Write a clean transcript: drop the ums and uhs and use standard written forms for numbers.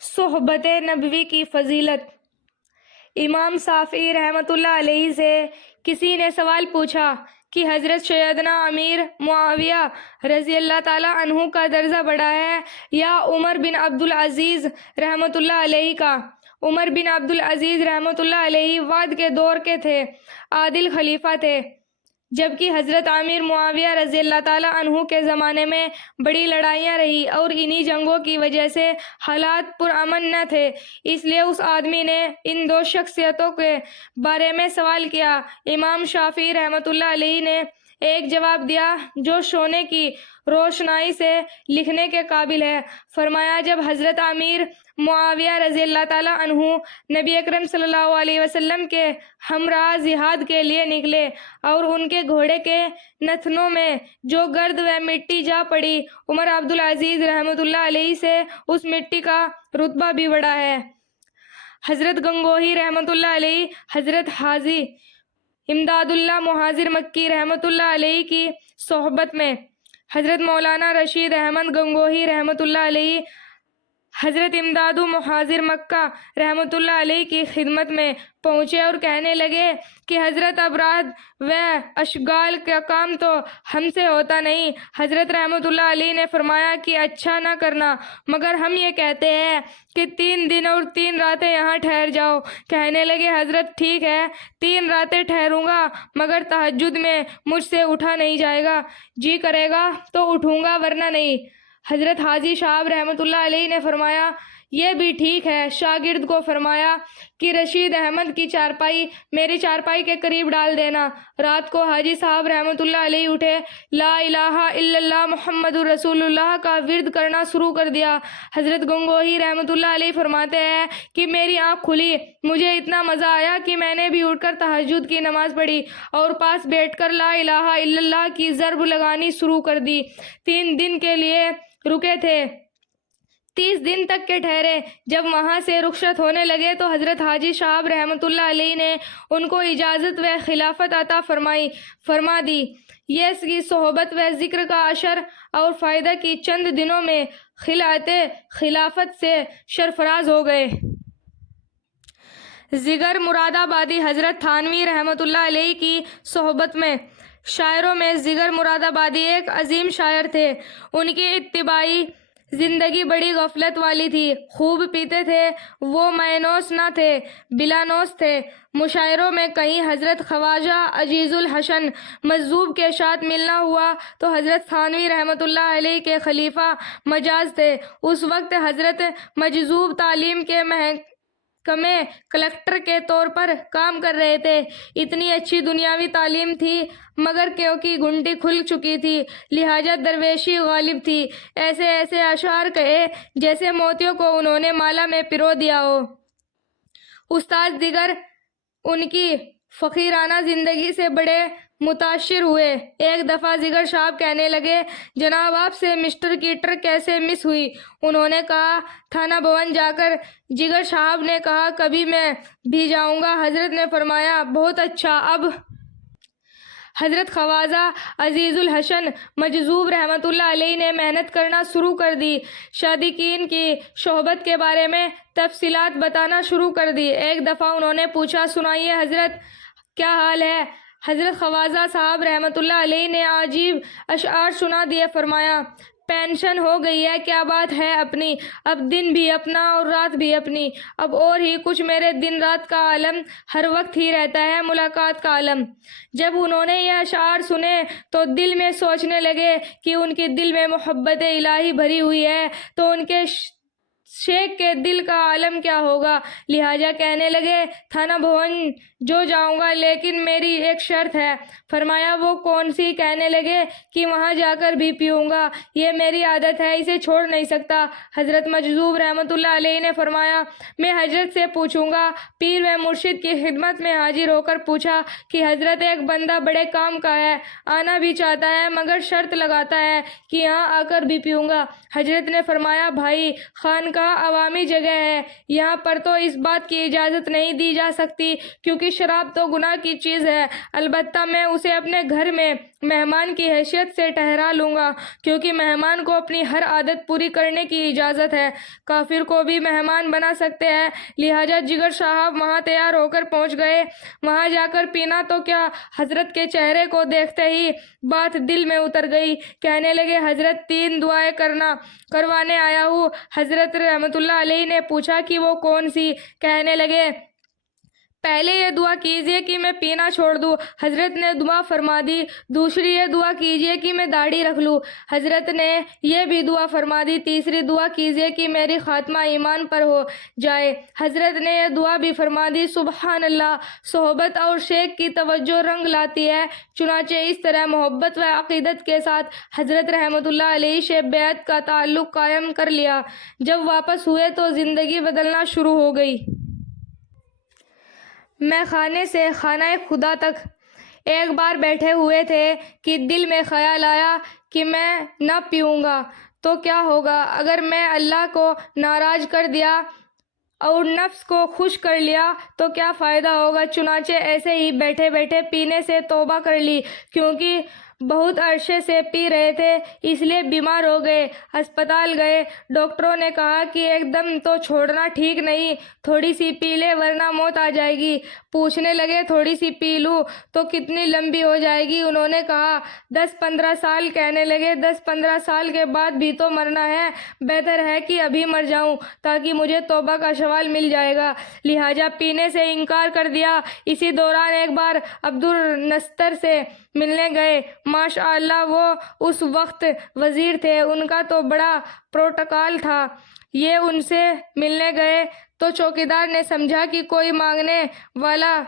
صحبت نبوی کی فضیلت۔ امام صافی رحمۃ اللہ علیہ سے کسی نے سوال پوچھا کہ حضرت سیدنا امیر معاویہ رضی اللہ تعالیٰ عنہ کا درجہ بڑا ہے یا عمر بن عبدالعزیز رحمۃ اللہ علیہ کا؟ عمر بن عبدالعزیز رحمۃ اللہ علیہ وعد کے دور کے تھے، عادل خلیفہ تھے، جبکہ حضرت امیر معاویہ رضی اللہ تعالیٰ عنہ کے زمانے میں بڑی لڑائیاں رہی اور انہی جنگوں کی وجہ سے حالات پرامن نہ تھے۔ اس لیے اس آدمی نے ان دو شخصیتوں کے بارے میں سوال کیا۔ امام شافعی رحمۃ اللہ علیہ نے ایک جواب دیا جو سونے کی روشنائی سے لکھنے کے قابل ہے۔ فرمایا، جب حضرت امیر معاویہ رضی اللہ تعالیٰ عنہ نبی اکرم صلی اللہ علیہ وسلم کے ہمراہ جہاد کے لیے نکلے اور ان کے گھوڑے کے نتنوں میں جو گرد و مٹی جا پڑی، عمر عبدالعزیز رحمۃ اللہ علیہ سے اس مٹی کا رتبہ بھی بڑھا ہے۔ حضرت گنگوہی رحمۃ اللہ علیہ، حضرت حاجی امداد اللہ مہاجر مکی رحمۃ اللہ علیہ کی صحبت میں حضرت مولانا رشید احمد گنگوہی رحمۃ اللہ علیہ، حضرت امداد مہاجر مکہ رحمۃ اللہ علیہ کی خدمت میں پہنچے اور کہنے لگے کہ حضرت ابراد و اشغال کا کام تو ہم سے ہوتا نہیں۔ حضرت رحمۃ اللہ علیہ نے فرمایا کہ اچھا نہ کرنا، مگر ہم یہ کہتے ہیں کہ 3 دن اور 3 راتیں یہاں ٹھہر جاؤ۔ کہنے لگے، حضرت ٹھیک ہے، 3 راتیں ٹھہروں گا، مگر تہجد میں مجھ سے اٹھا نہیں جائے گا، جی کرے گا تو اٹھوں گا ورنہ نہیں۔ حضرت حاجی صاحب رحمۃ اللہ علیہ نے فرمایا، یہ بھی ٹھیک ہے۔ شاگرد کو فرمایا کہ رشید احمد کی چارپائی میری چارپائی کے قریب ڈال دینا۔ رات کو حاجی صاحب رحمۃ اللہ علیہ اٹھے، لا الہ الا اللہ محمد رسول اللہ کا ورد کرنا شروع کر دیا۔ حضرت گنگوہی رحمۃ اللہ علیہ فرماتے ہیں کہ میری آنکھ کھلی، مجھے اتنا مزہ آیا کہ میں نے بھی اٹھ کر تہجد کی نماز پڑھی اور پاس بیٹھ کر لا الہ الا اللہ کی ضرب لگانی شروع کر دی۔ 3 دن کے لیے رکے تھے، 30 دن تک کے ٹھہرے۔ جب وہاں سے رخصت ہونے لگے تو حضرت حاجی صاحب رحمۃ اللہ علیہ نے ان کو اجازت و خلافت عطا فرما دی۔ یہ اس کی صحبت و ذکر کا عشر اور فائدہ کی چند دنوں میں خلعت خلافت سے سرفراز ہو گئے۔ زگر مراد آبادی حضرت تھانوی رحمۃ اللہ علیہ کی صحبت میں شاعروں میں زگر مراد آبادی ایک عظیم شاعر تھے۔ ان کی اتباعی زندگی بڑی غفلت والی تھی، خوب پیتے تھے، وہ مینوس نہ تھے، بلانوس تھے۔ مشاعروں میں کہیں حضرت خواجہ عزیز الحسن مجذوب کے ساتھ ملنا ہوا تو حضرت تھانوی رحمۃ اللہ علیہ کے خلیفہ مجاز تھے۔ اس وقت حضرت مجذوب تعلیم کے محکمے کلکٹر کے طور پر کام کر رہے تھے۔ اتنی اچھی دنیاوی تعلیم تھی، مگر کیونکہ گھنٹی کھل چکی تھی لہٰذا درویشی غالب تھی۔ ایسے ایسے اشعار کہے جیسے موتیوں کو انہوں نے مالا میں پرو دیا ہو۔ استاد دیگر ان کی فقیرانہ زندگی سے بڑے متاثر ہوئے۔ ایک دفعہ جگر صاحب کہنے لگے، جناب آپ سے مسٹر کی ٹرک کیسے مس ہوئی؟ انہوں نے کہا، تھانہ بھون جا کر۔ جگر صاحب نے کہا، کبھی میں بھی جاؤں گا۔ حضرت نے فرمایا، بہت اچھا۔ اب حضرت خواجہ عزیز الحسن مجذوب رحمۃ اللہ علیہ نے محنت کرنا شروع کر دی، صادقین کی صحبت کے بارے میں تفصیلات بتانا شروع کر دی۔ ایک دفعہ انہوں نے پوچھا، سنائیے حضرت، کیا حال ہے؟ حضرت خواجہ صاحب رحمۃ اللہ علیہ نے عجیب اشعار سنا دیے۔ فرمایا، پینشن ہو گئی ہے، کیا بات ہے اپنی، اب دن بھی اپنا اور رات بھی اپنی، اب اور ہی کچھ میرے دن رات کا عالم ہر وقت ہی رہتا ہے ملاقات کا عالم۔ جب انہوں نے یہ اشعار سنے تو دل میں سوچنے لگے کہ ان کے دل میں محبت الہی بھری ہوئی ہے تو ان کے شیخ کے دل کا عالم کیا ہوگا۔ لہٰذا کہنے لگے، تھانہ بھون جو جاؤں گا، لیکن میری ایک شرط ہے۔ فرمایا، وہ کون سی؟ کہنے لگے کہ وہاں جا کر بھی پیوں گا، یہ میری عادت ہے، اسے چھوڑ نہیں سکتا۔ حضرت مجذوب رحمۃ اللہ علیہ نے فرمایا، میں حضرت سے پوچھوں گا۔ پیر و مرشد کی خدمت میں حاضر ہو کر پوچھا کہ حضرت، ایک بندہ بڑے کام کا ہے، آنا بھی چاہتا ہے، مگر شرط لگاتا ہے کہ یہاں آ کر بھی پیوں گا۔ حضرت نے فرمایا، بھائی، خانقاہ عوامی جگہ ہے، یہاں پر تو اس بات کی اجازت نہیں دی جا سکتی، کیونکہ شراب تو گناہ کی چیز ہے، البتہ میں اسے اپنے گھر میں مہمان کی حیثیت سے ٹھہرا لوں گا، کیونکہ مہمان کو اپنی ہر عادت پوری کرنے کی اجازت ہے، کافر کو بھی مہمان بنا سکتے ہیں۔ لہٰذا جگر صاحب وہاں تیار ہو کر پہنچ گئے۔ وہاں جا کر پینا تو کیا، حضرت کے چہرے کو دیکھتے ہی بات دل میں اتر گئی۔ کہنے لگے، حضرت 3 دعائیں کروانے آیا ہوں۔ حضرت رحمت اللہ علیہ نے پوچھا کہ وہ کون سی؟ کہنے لگے، پہلے یہ دعا کیجئے کہ میں پینا چھوڑ دوں۔ حضرت نے دعا فرما دی۔ دوسری یہ دعا کیجئے کہ میں داڑھی رکھ لوں۔ حضرت نے یہ بھی دعا فرما دی۔ تیسری دعا کیجئے کہ میری خاتمہ ایمان پر ہو جائے۔ حضرت نے یہ دعا بھی فرما دی۔ سبحان اللہ! صحبت اور شیخ کی توجہ رنگ لاتی ہے۔ چنانچہ اس طرح محبت و عقیدت کے ساتھ حضرت رحمت اللہ علیہ سے بیعت کا تعلق قائم کر لیا۔ جب واپس ہوئے تو زندگی بدلنا شروع ہو گئی۔ میں خانے سے خانہ خدا تک ایک بار بیٹھے ہوئے تھے کہ دل میں خیال آیا کہ میں نہ پیوں گا تو کیا ہوگا؟ اگر میں اللہ کو ناراض کر دیا اور نفس کو خوش کر لیا تو کیا فائدہ ہوگا؟ چنانچہ ایسے ہی بیٹھے بیٹھے پینے سے توبہ کر لی، کیونکہ بہت عرصے سے پی رہے تھے، اس لیے بیمار ہو گئے۔ ہسپتال گئے، ڈاکٹروں نے کہا کہ ایک دم تو چھوڑنا ٹھیک نہیں، تھوڑی سی پی لے ورنہ موت آ جائے گی۔ پوچھنے لگے، تھوڑی سی پی لوں تو کتنی لمبی ہو جائے گی؟ انہوں نے کہا 10-15 سال۔ کہنے لگے، 10-15 سال کے بعد بھی تو مرنا ہے، بہتر ہے کہ ابھی مر جاؤں تاکہ مجھے توبہ کا شوال مل جائے گا۔ لہٰذا پینے سے انکار کر دیا۔ اسی دوران ایک بار عبدالنصر سے ملنے گئے۔ ماشاء اللہ وہ اس وقت وزیر تھے، ان کا تو بڑا پروٹوکول تھا۔ یہ ان سے ملنے گئے تو چوکیدار نے سمجھا کہ کوئی مانگنے والا